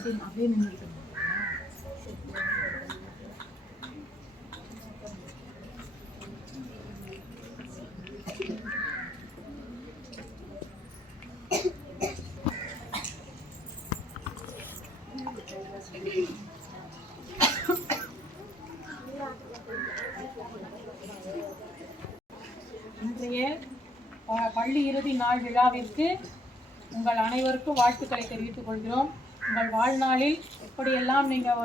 அப்படியே நின்றுட்டு இன்றைய பள்ளி இறுதி நாள் விழாவிற்கு உங்கள் அனைவருக்கும் வாழ்த்துக்களை தெரிவித்துக் கொள்கிறோம். உங்கள் வாழ்நாளில் எப்படியெல்லாம் நீங்கள்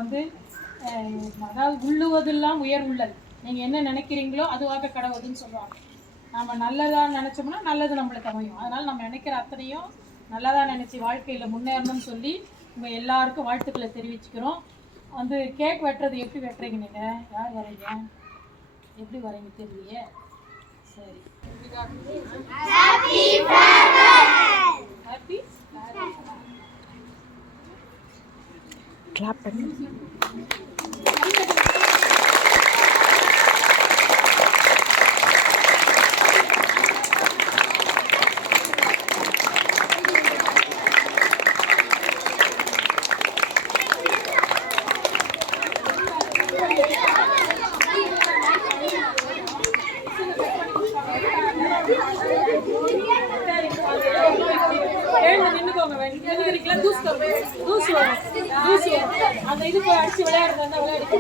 அதாவது உள்ளுவதெல்லாம் உயர் உள்ளது, நீங்கள் என்ன நினைக்கிறீங்களோ அதுவாக கடவுதுன்னு சொல்லுவாங்க. நம்ம நல்லதாக நினச்சோம்னா நல்லது நம்மளுக்கு அமையும். அதனால் நம்ம நினைக்கிற அத்தனையும் நல்லதாக நினச்சி வாழ்க்கையில் முன்னேறணும்னு சொல்லி உங்கள் எல்லாருக்கும் வாழ்த்துக்களை தெரிவிச்சுக்கிறோம். கேக் வெட்டுறது எப்படி வெட்டுறீங்க? நீங்கள் யார் வரீங்க? எப்படி வரீங்க தெரியலையே. சரி, ஹாப்பி கிளாப் பண்ணி அந்த இது போய் அடிச்சு விளையாடுறதா விளையாடுறதா